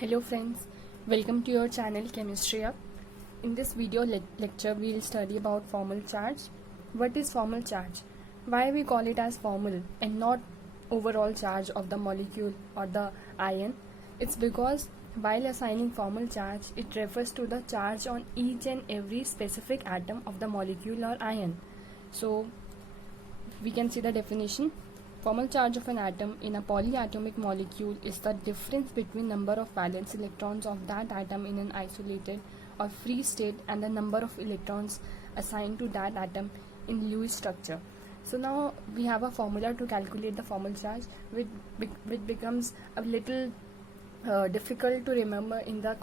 Hello friends, welcome to your channel Chemistry Up. In this video lecture we will study about formal charge. What is formal charge? Why we call it as formal and not overall charge of the molecule or the ion? It's because while assigning formal charge, it refers to the charge on each and every specific atom of the molecule or ion. So we can see the definition. Formal charge of an atom in a polyatomic molecule is the difference between number of valence electrons of that atom in an isolated or free state and the number of electrons assigned to that atom in Lewis structure. So now we have a formula to calculate the formal charge, which becomes a little difficult to remember in the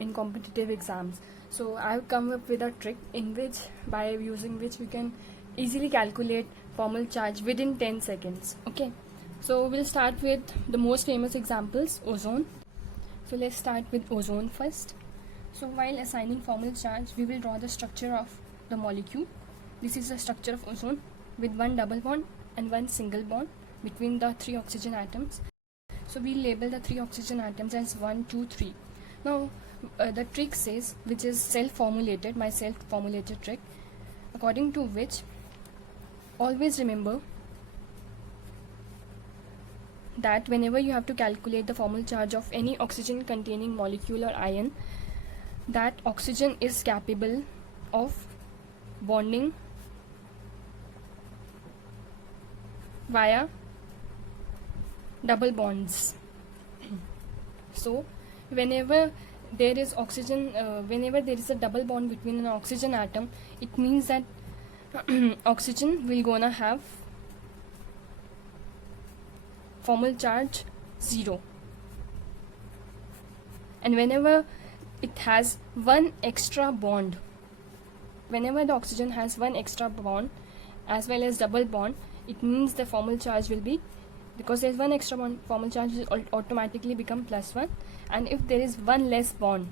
in competitive exams. So I have come up with a trick in which by using which we can easily calculate formal charge within 10 seconds. Okay, so we'll start with the most famous examples, ozone. So let's start with ozone first. So while assigning formal charge, we will draw the structure of the molecule. This is the structure of ozone with one double bond and one single bond between the three oxygen atoms. So we label the three oxygen atoms as 1, 2, 3. Now the trick says, which is self-formulated, my self-formulated trick, according to which always remember that whenever you have to calculate the formal charge of any oxygen containing molecule or ion, that oxygen is capable of bonding via double bonds. So whenever there is oxygen, whenever there is a double bond between an oxygen atom, it means that oxygen will gonna have formal charge 0, and whenever it has one extra bond, whenever the oxygen has one extra bond as well as double bond, it means the formal charge will be, because there is one extra bond, formal charge will automatically become +1. And if there is one less bond,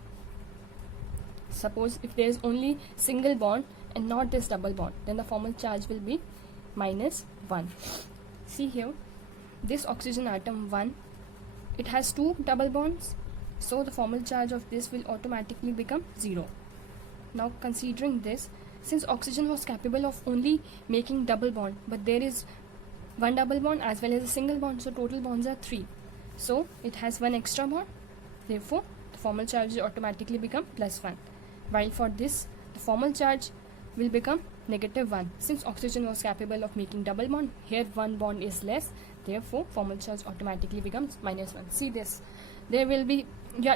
suppose if there is only single bond and not this double bond, then the formal charge will be -1. See here, this oxygen atom 1, it has two double bonds, so the formal charge of this will automatically become 0. Now considering this, since oxygen was capable of only making double bond, but there is one double bond as well as a single bond, so total bonds are 3, so it has one extra bond, therefore the formal charge will automatically become +1. While for this, the formal charge will become -1. Since oxygen was capable of making double bond, here one bond is less, therefore formal charge automatically becomes -1. See this, there will be,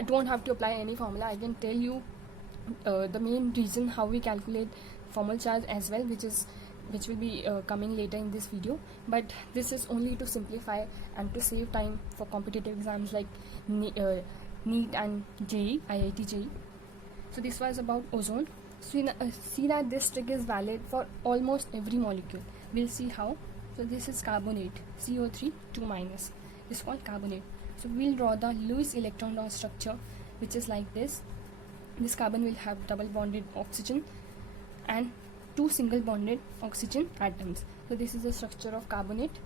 don't have to apply any formula. I can tell you the main reason how we calculate formal charge as well, which will be coming later in this video, but this is only to simplify and to save time for competitive exams like NEET and JEE, IIT JEE. So this was about ozone. So see that this trick is valid for almost every molecule. We'll see how. So this is carbonate, CO3 2-. This is called carbonate. So we'll draw the Lewis electron law structure, which is like this. This carbon will have double bonded oxygen and two single bonded oxygen atoms. So this is the structure of carbonate.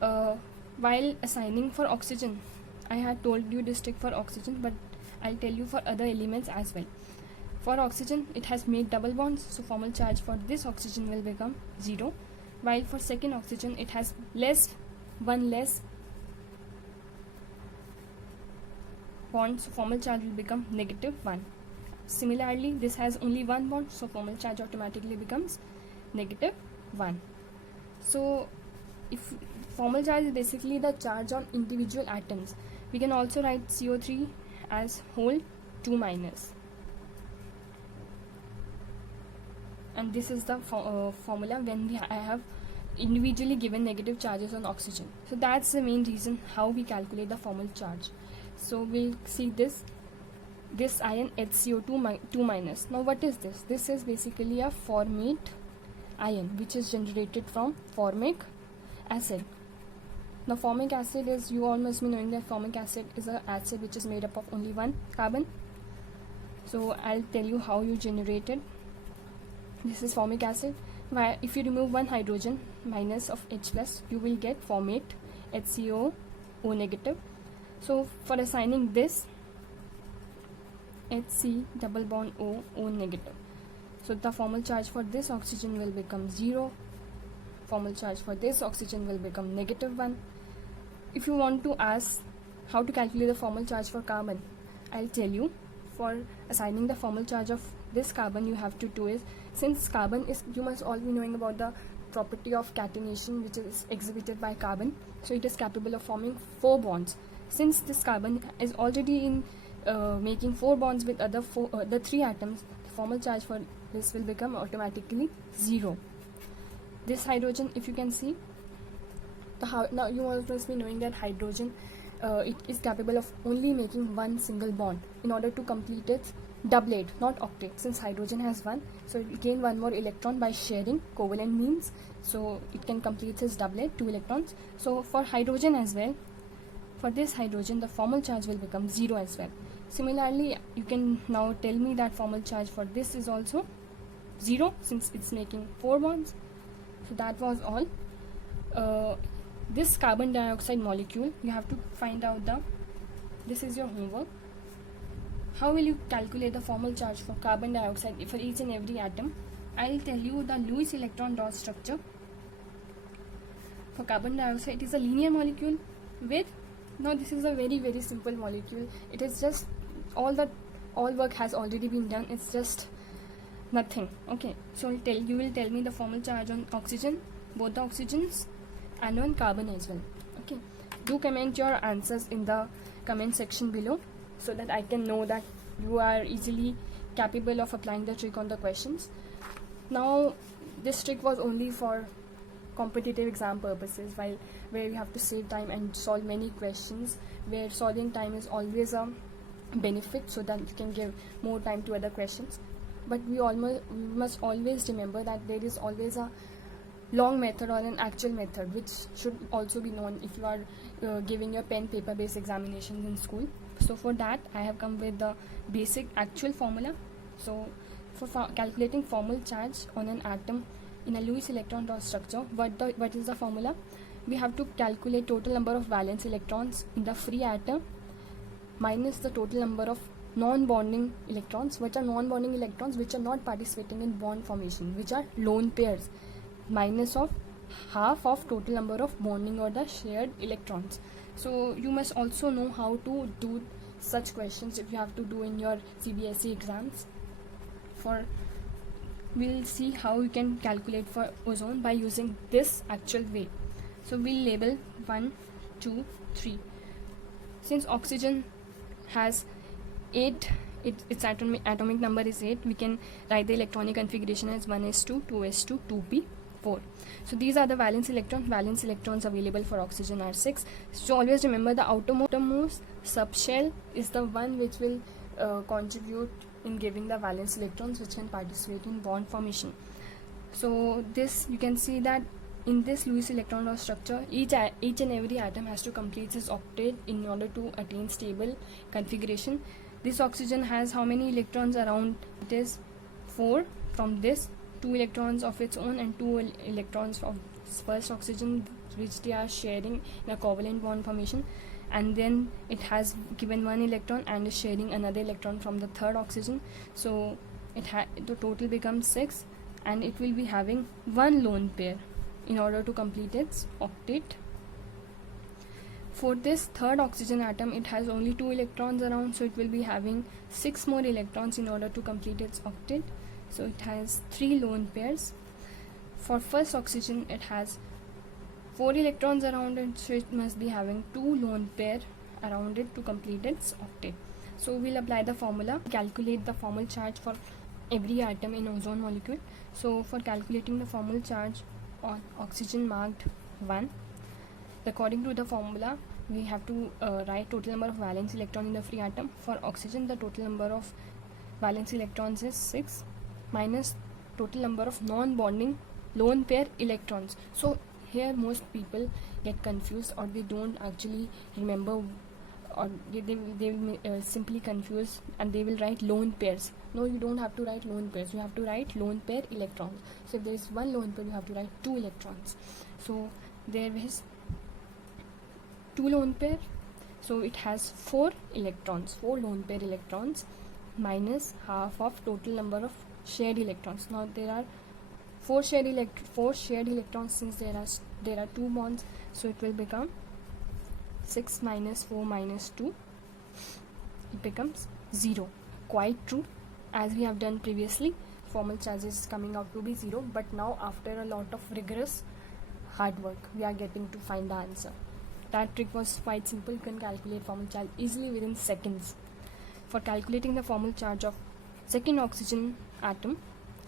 While assigning for oxygen, I had told you this trick for oxygen, but I'll tell you for other elements as well. For oxygen, it has made double bonds, so formal charge for this oxygen will become 0. While for second oxygen, it has one less bond, so formal charge will become -1. Similarly, this has only one bond, so formal charge automatically becomes -1. So if formal charge is basically the charge on individual atoms, we can also write CO3 as whole 2-. And this is the formula when I have individually given negative charges on oxygen. So that's the main reason how we calculate the formal charge. So we'll see this ion HCO2 2-. Now what is this? This is basically a formate ion which is generated from formic acid. Now formic acid is, you all must be knowing that formic acid is an acid which is made up of only one carbon. So I'll tell you how you generate it. This is formic acid. If you remove one hydrogen minus of H+, you will get formate HCO O-. So for assigning this, HC double bond O negative. So the formal charge for this oxygen will become 0. Formal charge for this oxygen will become -1. If you want to ask how to calculate the formal charge for carbon, I'll tell you. For assigning the formal charge of this carbon, you have to do is, since carbon is, you must all be knowing about the property of catenation which is exhibited by carbon. So it is capable of forming 4 bonds. Since this carbon is already in making 4 bonds with the 3 atoms, the formal charge for this will become automatically 0. This hydrogen, if you can see, now you must be knowing that hydrogen it is capable of only making one single bond in order to complete its doublet, not octet. Since hydrogen has 1, so it will gain 1 more electron by sharing covalent means, so it can complete its doublet, 2 electrons. So for hydrogen as well, for this hydrogen the formal charge will become 0 as well. Similarly, you can now tell me that formal charge for this is also 0 since it's making 4 bonds. So that was all. This carbon dioxide molecule, you have to find out this is your homework. How will you calculate the formal charge for carbon dioxide for each and every atom? I'll tell you the Lewis electron dot structure. For carbon dioxide, it is a linear molecule with, now this is a very simple molecule. It is just all work has already been done. It's just nothing. Okay, so you will tell me the formal charge on oxygen, both the oxygens, and on carbon as well. Okay, do comment your answers in the comment section below so that I can know that you are easily capable of applying the trick on the questions. Now this trick was only for competitive exam purposes, where you have to save time and solve many questions, where solving time is always a benefit so that you can give more time to other questions. But we must always remember that there is always a long method or an actual method which should also be known if you are giving your pen paper based examinations in school. So for that I have come with the basic actual formula. So for calculating formal charge on an atom in a Lewis electron dot structure, what is the formula? We have to calculate total number of valence electrons in the free atom minus the total number of non-bonding electrons. Which are non-bonding electrons? Which are not participating in bond formation, which are lone pairs, minus of half of total number of bonding or the shared electrons. So you must also know how to do such questions if you have to do in your CBSE exams. We'll see how you can calculate for ozone by using this actual way. So we'll label 1, 2, 3. Since oxygen has 8, its atomic number is 8, we can write the electronic configuration as 1s2, 2s2, 2p4. So these are the valence electrons. Valence electrons available for oxygen are 6. So always remember the outermost subshell is the one which will contribute in giving the valence electrons which can participate in bond formation. So this, you can see that in this Lewis electron dot structure, each and every atom has to complete its octet in order to attain stable configuration. This oxygen has how many electrons around? It is 4 from this, 2 electrons of its own and 2 electrons of first oxygen which they are sharing in a covalent bond formation, and then it has given 1 electron and is sharing another electron from the third oxygen. So the total becomes 6, and it will be having 1 lone pair in order to complete its octet. For this third oxygen atom, it has only 2 electrons around, so it will be having 6 more electrons in order to complete its octet. So it has 3 lone pairs. For first oxygen, it has 4 electrons around it, so it must be having 2 lone pair around it to complete its octet. So we'll apply the formula, calculate the formal charge for every atom in ozone molecule. So for calculating the formal charge on oxygen marked 1, according to the formula, we have to write total number of valence electron in the free atom. For oxygen, the total number of valence electrons is 6 minus total number of non-bonding lone pair electrons. So here most people get confused, or they don't actually remember, or they will simply confuse and they will write lone pairs. No, you don't have to write lone pairs, you have to write lone pair electrons. So if there is 1 lone pair, you have to write 2 electrons. So there is 2 lone pair, so it has 4 electrons, 4 lone pair electrons minus half of total number of shared electrons. Now there are four shared electrons. Since there are two bonds, so it will become 6 minus 4 minus 2, it becomes 0. Quite true, as we have done previously. Formal charge is coming out to be 0, but now after a lot of rigorous hard work, we are getting to find the answer. That trick was quite simple. You can calculate formal charge easily within seconds. For calculating the formal charge of second oxygen atom,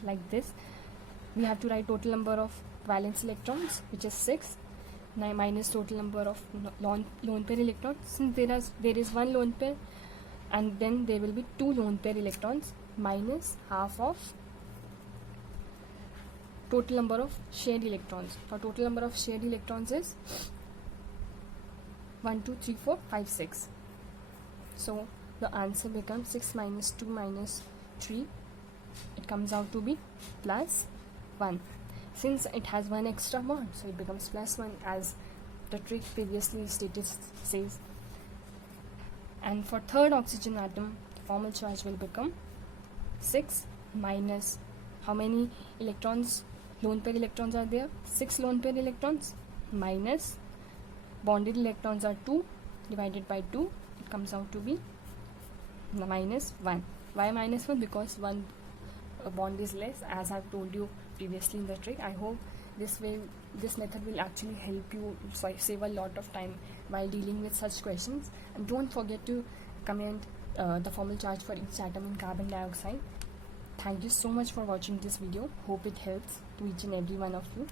like this, we have to write total number of valence electrons, which is 6, minus total number of lone pair electrons. Since there is one lone pair, and then there will be two lone pair electrons, minus half of total number of shared electrons. Our total number of shared electrons is 1, 2, 3, 4, 5, 6. So the answer becomes 6 minus 2 minus 3. It comes out to be plus 1. Since it has one extra bond, so it becomes plus 1, as the trick previously stated says. And for third oxygen atom, the formal charge will become 6 minus how many electrons, lone pair electrons are there? 6 lone pair electrons, minus bonded electrons are 2, divided by 2, it comes out to be minus 1. Why minus 1? Because one bond is less, as I've told you previously in the trick. I hope this method will actually help you save a lot of time while dealing with such questions. And don't forget to comment the formal charge for each atom in carbon dioxide. Thank you so much for watching this video. Hope it helps to each and every one of you.